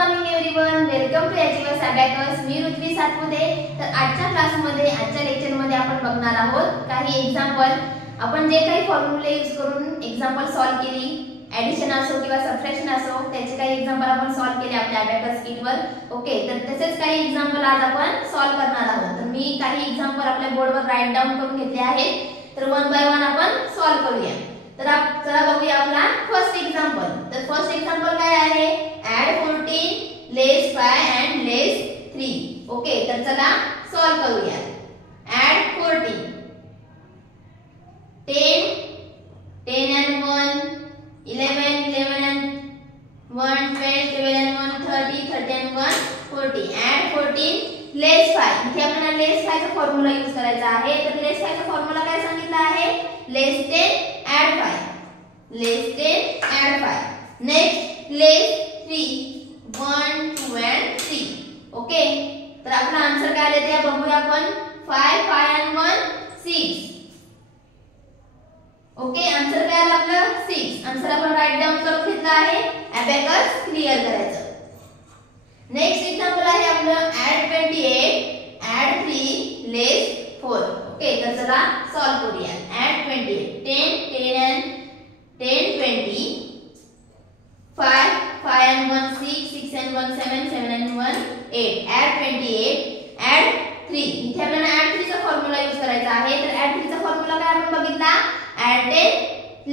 Morning everyone, welcome to HS abacus. मी ऋत्वी सातपुते। तर आजच्या क्लासमध्ये आजच्या लेक्चरमध्ये आपण बघणार आहोत काही एग्जांपल। आपण जे काही फॉर्म्युले यूज करून एग्जांपल सॉल्व केली, ॲडिशन असो किंवा सबट्रॅक्शन असो, त्याचे काही एग्जांपल आपण सॉल्व केले आपल्या अबॅकस किटवर। ओके, तर तसेच काही एग्जांपल आज आपण सॉल्व करणार आहोत। तर मी काही एग्जांपल आपल्या बोर्डवर राईट डाऊन करून घेतले आहेत, तर वन बाय वन आपण सॉल्व करूया। तर चला बघूया आपला फर्स्ट एग्जांपल। तर फर्स्ट एग्जांपल काय आहे? Add 14 less 5 and less 3। Okay, तर चला सॉल्व करूया। Add 14 10 10 and 1 11 11 and 1 12 12 and 1 30 30 and 1 40। Add 14 less 5। इथे आपल्याला लेस 5 चा फॉर्म्युला यूज करायचा आहे। तर लेस 5 चा फॉर्म्युला काय सांगितला आहे? Less 10 add 5, less 10 add 5। Next less 3 1 2 and 3। Okay, तर आपला आन्सर काय आले ते बघूया आपण। 5 5 and 1 6। ओके, आन्सर काय आलं आपलं? 6। आन्सर आपण राईट डाऊन करून घेतला आहे, अबॅकस क्लिअर करायचं। नेक्स्ट एग्जांपल आहे आपलं ऍड 28 add 3 लेस 4। ओके, तर चला सॉल्व करूया। Add 28 10 10 and 10 20 5 5 and 1 6 6 and 1 7 7 and 1 8। Add 28 add 3। इथे आपल्याला ऍड 3 चा फॉर्म्युला यूज करायचा आहे। तर ऍड 3 चा फॉर्म्युला काय आपण बघितला? ऍड 10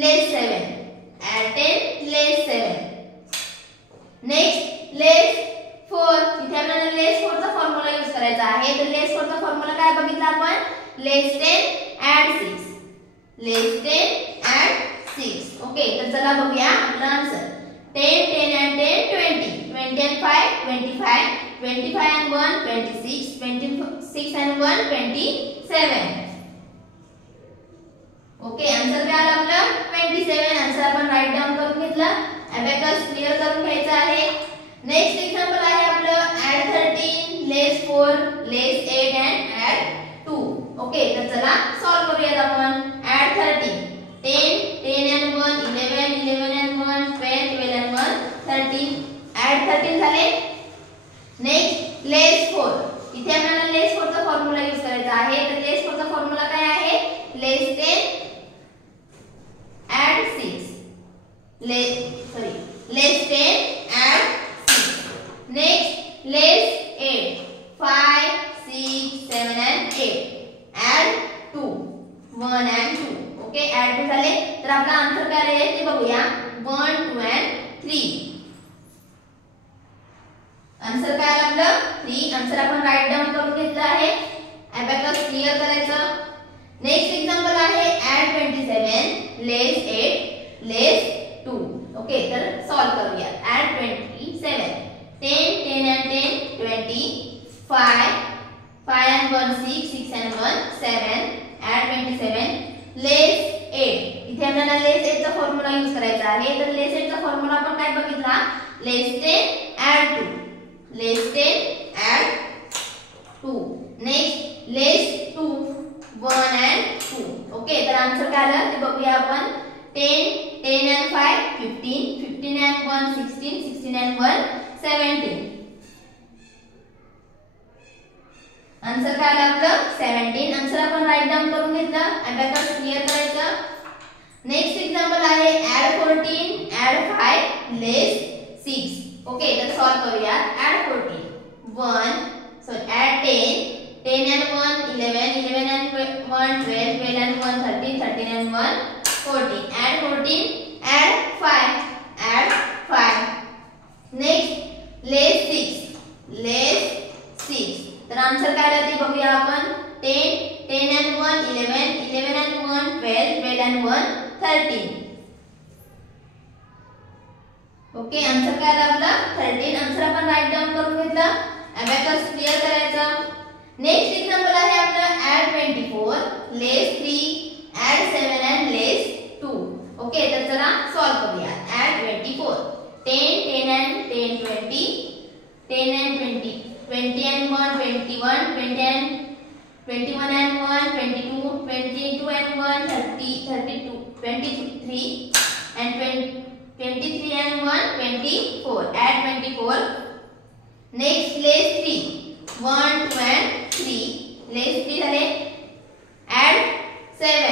लेस 7। ऍड 10 लेस 7। नेक्स्ट लेस 4। इथे आपल्याला लेस 4 चा फॉर्म्युला यूज करायचा आहे। तर लेस 4 चा फॉर्म्युला काय बघितला आपण? लेस 10 ऍड 6। Less 10 add 6। ओके, तर चला बघूया आपला answer. 10 10 and 10 20 20 and 5 25 25 and 1 26 26 and 1 27। Okay, answer काय आलं आपलं? 27। आन्सर आपण राईट डाऊन करून घेतला, अबॅकस क्लिअर करून घ्यायचा आहे। नेक्स्ट एग्जांपल आहे आपलं add 13 less 4 less 8 and add 2। Okay, तर चला सॉल्व करूया आपण। Add 13 10 10 and 1 11 11 and 1 12 12 and 1 13। Add 13 झाले। नेक्स्ट लेस 4। इथे आपल्याला लेस 4 चा फॉर्म्युला यूज करायचा आहे। तर लेस 4 चा फॉर्म्युला काय आहे? Less 10 add 6। Less 10 add 6। Next less 8 5 6 7 and 8। Add 2 1 and 2। Okay, add 2 झाले। तर आपला आन्सर काय आहे ते बघूया। 1 2 and 3। आन्सर काय आलं आपलं? 3। आन्सर आपण राईट डाऊन करून घेतला आहे, अबॅकस क्लिअर करायचं। नेक्स्ट एग्जांपल आहे ऍड 27 लेस 8 लेस 2। ओके, तर सॉल्व करूया। Add 27 10 10 and 10 20 5 5 and 1 6 6 and 1 7। Add 27 लेस 8। इथे आपल्याला लेस 8 चा फॉर्म्युला यूज करायचा आहे। तर लेस 8 चा फॉर्म्युला आपण काय बघितला? Less 10 add 2। Less 10 add 2। Next less 2 1 and 2। Okay, तर आन्सर काय आलं ते बघूया आपण। 10 10 and 5 15 15 and 1 16 16 and 1 17। आन्सर काय आलं आपलं? 17। आन्सर आपण राईट डाऊन करून घेतलं, अबॅकस क्लिअर करायचं। नेक्स्ट एग्जांपल आहे ऍड 14 ऍड 5 लेस 6। ओके, तर सॉल्व करूया। Add 14 add 10 10 and 1 11 11 and 1 12 12 and 1 13 13 and 1 14। Add 14 add 5 add 5। Next less 6 less 6। तर आन्सर काय आलं ते बघूया आपण। 10 10 and 1 11 11 and 1 12 12 and 1 13। Okay, answer काय आलं आपलं? 13। आन्सर आपण राईट डाऊन करून घेतलं, अबॅकस क्लिअर करायचं। नेक्स्ट एक्झाम्पल आहे आपलं add 24 less 3 add 7 and less 2। Okay, तर चला सॉल्व करूया। Add 24 10 10 and 10 20 10 and 20 20 and 1 21 20 and 21 and 1 22 22 and 1 30 32 23 and 23 and 1 24। add 24 next less 3 1 2 and 3 लेस 3 झाले add 7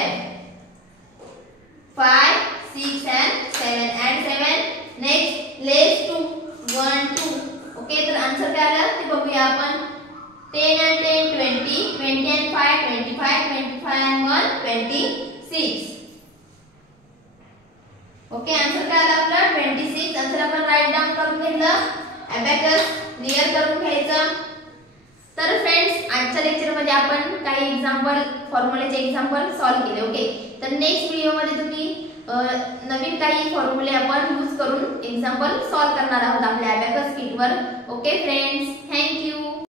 5 6 and 7 add 7 next less 2 1 2 okay तर आन्सर काय आलं ते बघूया आपण 10 and 10 20 20 and 5 25 25 and 1 26 okay answer काय आलं आपलं 26 आन्सर आपण राईट डाउन करून घेतलं अबॅकस क्लिअर करून घ्यायचं तर फ्रेंड्स आजच्या लेक्चर मध्ये आपण काही एक्झाम्पल फॉर्म्युलेचे एक्झाम्पल सॉल्व केले ओके तर नेक्स्ट व्हिडिओ मध्ये तुम्ही नवीन काही फॉर्म्युले आपण यूज करून एक्झाम्पल सॉल्व करणार आहोत आपल्या अबॅकस किट वर ओके फ्रेंड्स थँक यू